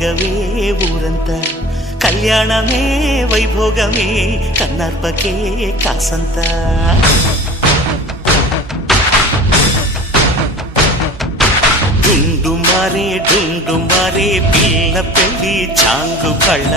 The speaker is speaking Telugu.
వేగవే ఊరంతా కళ్యాణమే వైభోగమే కన్నార్పకే కాసంత డుండు మారే పిల్ల పెళ్ళి చాంగు కళ్ళ